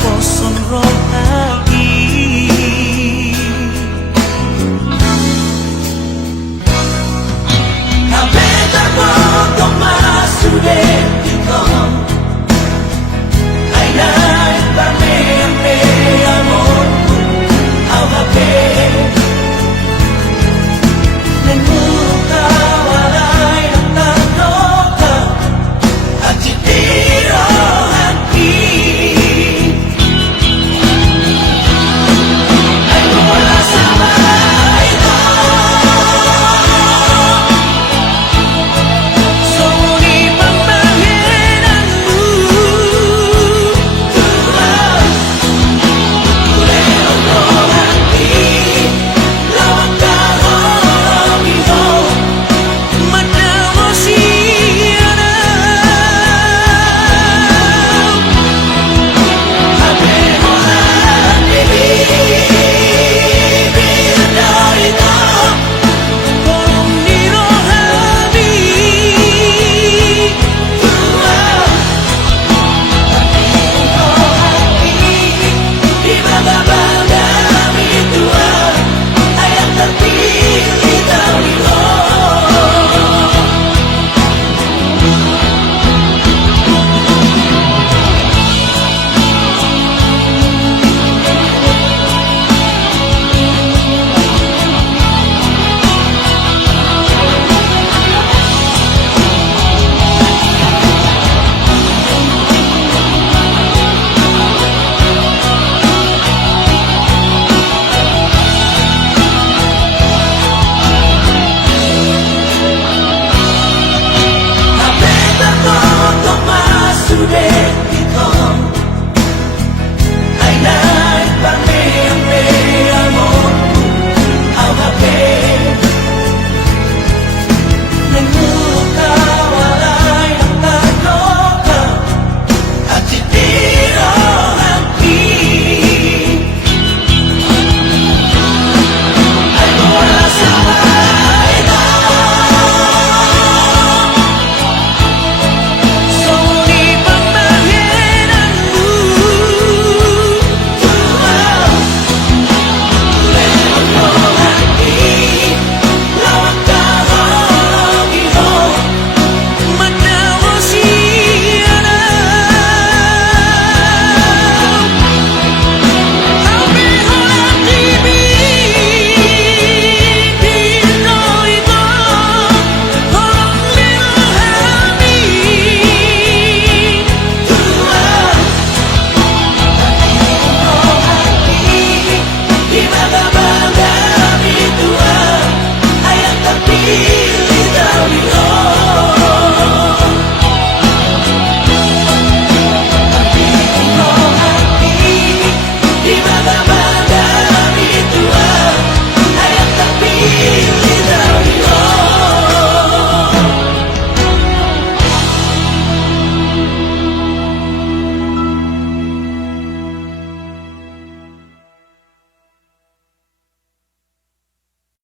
bosan rohani. Kabeh terpotong masuk dentro. Ainai parmempe amorku awake. Nemuka walai tanoka acitiro hati. Aku rasa baik soni pembahenanmu. Tuhan kuleo hati lawan kau biho madawo siana. Habe orang bibi bidaita tolong dirohami. Tuhan hati di bangga-bangga Tuhan ayat terpilih Tawilo. Kabeh terpotong masuk dentro. Ainai parmempe amorku awake. Nemuka walai tanoka acitiro hati. Aku rasa baik soni pembahenanmu. Tuhan kuleo hati lawan kau biho madawo siana. Habe orang bibi bidaita tolong dirohami. Tuhan hati di bangga-bangga Tuhan ayat terpilih Tawilo. Hati di bangga-bangga Tuhan ayat terpilih